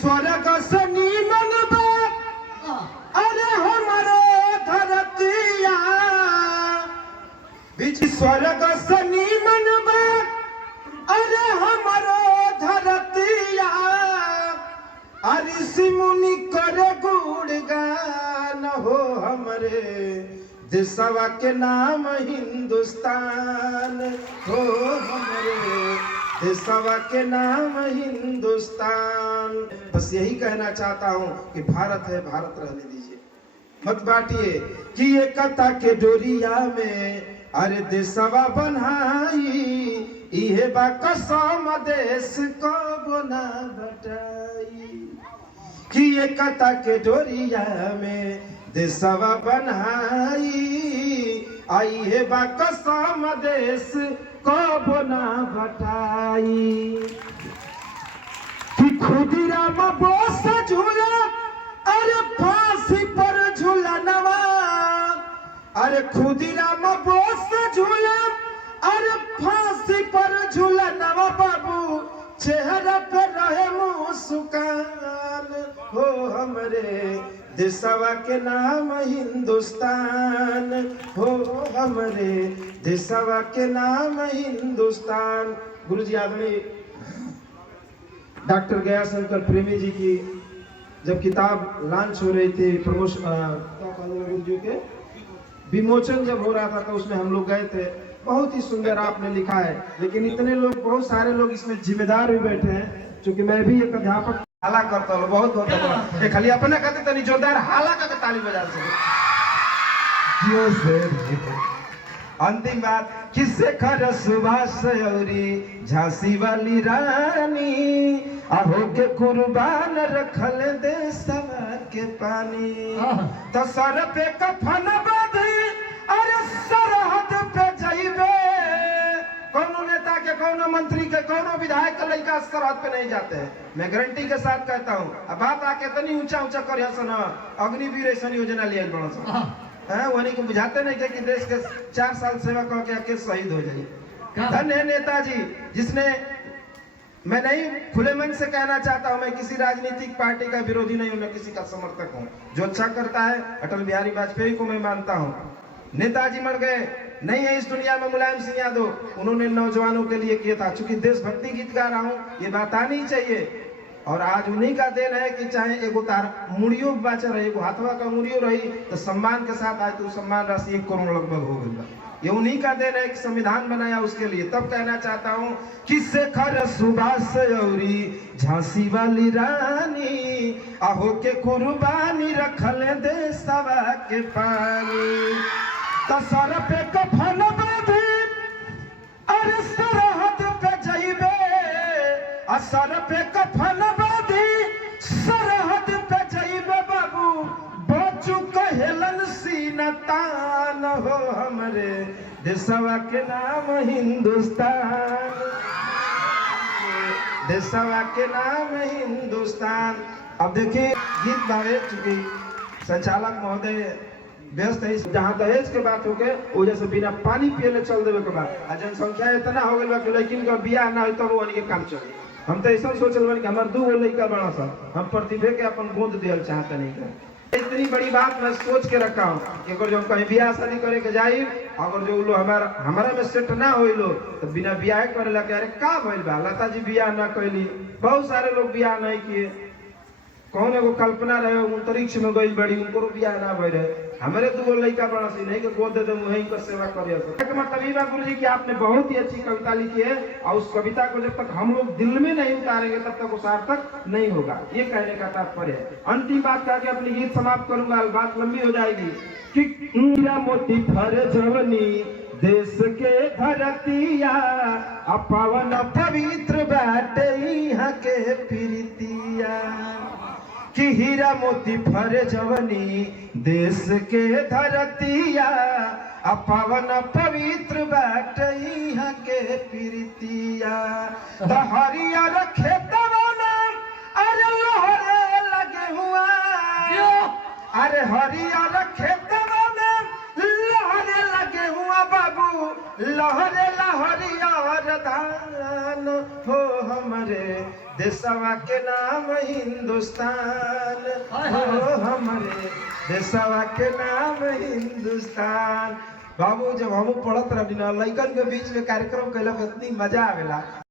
स्वर्ग से नीमन बा अरे हमारो धरतिया बीच स्वर्ग से नीमन बा अरे हमारो धरतिया ऋषि मुनि करे गुणगान हो हमरे देशवा के नाम हिंदुस्तान हो हमरे देशवा के नाम हिंदुस्तान। बस यही कहना चाहता हूँ कि भारत है, भारत रहने दीजिए, मत बांटिए कि एकता के डोरिया में अरे देशवा बनाई इहे बा कसम देश को बना बटाई कि एकता के डोरिया में देशवा बनाई आई है बा कसम देश को बना बटाई कि खुदीराम बोस झूला अरे फांसी पर झूलनवा अरे खुदीराम बोस झूला अरे फांसी पर झूलनवा बाबू चेहरा पे रहे मुस्कान हो हमरे देशवा के नाम हिंदुस्तान हो हमरे देशवा के नाम हिंदुस्तान। गुरुजी आदरणीय डॉक्टर गयाशंकर प्रेमी जी की जब किताब लॉन्च हो रही थी गुरुजी के विमोचन जब हो रहा था तो उसमें हम लोग गए थे। बहुत ही सुंदर आपने लिखा है, लेकिन इतने लोग बहुत सारे लोग इसमें जिम्मेदार भी बैठे हैं, क्योंकि मैं भी एक अध्यापक हाला करता हूँ। बहुत बहुत धन्यवाद। एक खाली अपने कहते तो नहीं जोरदार हाला का ताली बजा सके। अंतिम बात किससे खर सुभाष और झांसी वाली रानी आहो के कुर्बान रखल देशवा के पानी तो सर पे कफन बांधी अरे सरहद पे जाइबे। कोनो नेता के, कोनो मंत्री के, कोनो विधायक के लड़का सरहद पे नहीं जाते हैं। मैं गारंटी के साथ कहता हूँ। अब बात आके इतनी ऊंचा ऊंचा कर अग्निवीर ऐसा योजना लिया बड़ा सा वही को बुझाते नहीं थे कि देश के 4 साल सेवा करके आके शहीद हो जाइए। धन्य है नेताजी जिसने, मैं नहीं खुले मन से कहना चाहता हूं, मैं किसी राजनीतिक पार्टी का विरोधी नहीं हूं, मैं किसी का समर्थक हूं। जो अच्छा करता है अटल बिहारी वाजपेयी को मैं मानता हूं। नेताजी मर गए, नहीं है इस दुनिया में मुलायम सिंह यादव, उन्होंने नौजवानों के लिए किया था। चूंकि देशभक्ति गीत गा रहा हूं ये बात आनी चाहिए, और आज उन्हीं का देन है कि चाहे एगो तार मुड़ियो बाचा रहे, एगो हाथवा का मुड़ियो रही तो सम्मान के साथ आज तो सम्मान राशि 1 करोड़ लगभग हो गई। ये उन्हीं का देन है, एक संविधान बनाया उसके लिए। तब कहना चाहता हूँ कि शेखर सुभाष और झांसी वाली रानी आहो के कुर्बानी रखल देशवा के पानी तो सर पे कफन बांधी अरे सरहद पे जाइबे। सर पे कफन बांधी सरहद पे जाइबे बाबू बचू कहेलन सीना तान हो हमरे देशवा के नाम हिंदुस्तान देशवा के नाम हिंदुस्तान। अब देखिए गीत गावे, चूंकि संचालक महोदय व्यस्त है, जहाँ दहेज के बात हो गए वजह से बिना पानी पिए चल देवे के बाद जनसंख्या इतना हो गई कि लड़किन का बियाह ना हो तो वो के काम चले। हम तो ऐसा सोचल बन कि हमारे 2 लड़का बड़ा सा हम प्रतिभे के अपन गोद दियल चाहते नहीं कर। इतनी बड़ी बात मैं सोच के रखा हूँ कि अगर जो हम कहीं बियाह शादी करे के जाए, अगर जो लोग हमारा में सेट ना हो तो बिना बियाह करे लगे अरे का भइल बा लता जी बियाह ना कैली, बहुत सारे लोग बियाह नहीं किए। कौन एगो कल्पना रहे अंतरिक्ष में गई बड़ी, उनको बियाह ना भय रहे। हमारे 2 लड़का बड़ा सी नहीं के गोद दे दे वहीं का सेवा करिए। मतलब ये गुरु जी की आपने बहुत ही अच्छी कविता लिखी है, और उस कविता को जब तक हम लोग दिल में नहीं उतारेंगे तब तक वो सार्थक नहीं होगा, ये कहने का तात्पर्य है। अंतिम बात कह के अपनी गीत समाप्त करूंगा, बात लंबी हो जाएगी कि मोती भर जवनी देश के धरतिया पावन पवित्र बाटे यहाँ के प्रीतिया कि हीरा मोती भर जवनी देश के धरतिया पावन पवित्र बाटे यहाँ के प्रीतिया हरियर खेतवा अरे लहरे लगे हुआ अरे हरियर खेतवा लहरे लगे हुआ बाबू लहरे लहरियर धान हो हमरे देशवा के नाम हिंदुस्तान, हो हमारे देशवा के नाम हिंदुस्तान। बाबू जब हम पढ़त रही ना लइकन के बीच में कार्यक्रम कैला इतनी मजा आवेला।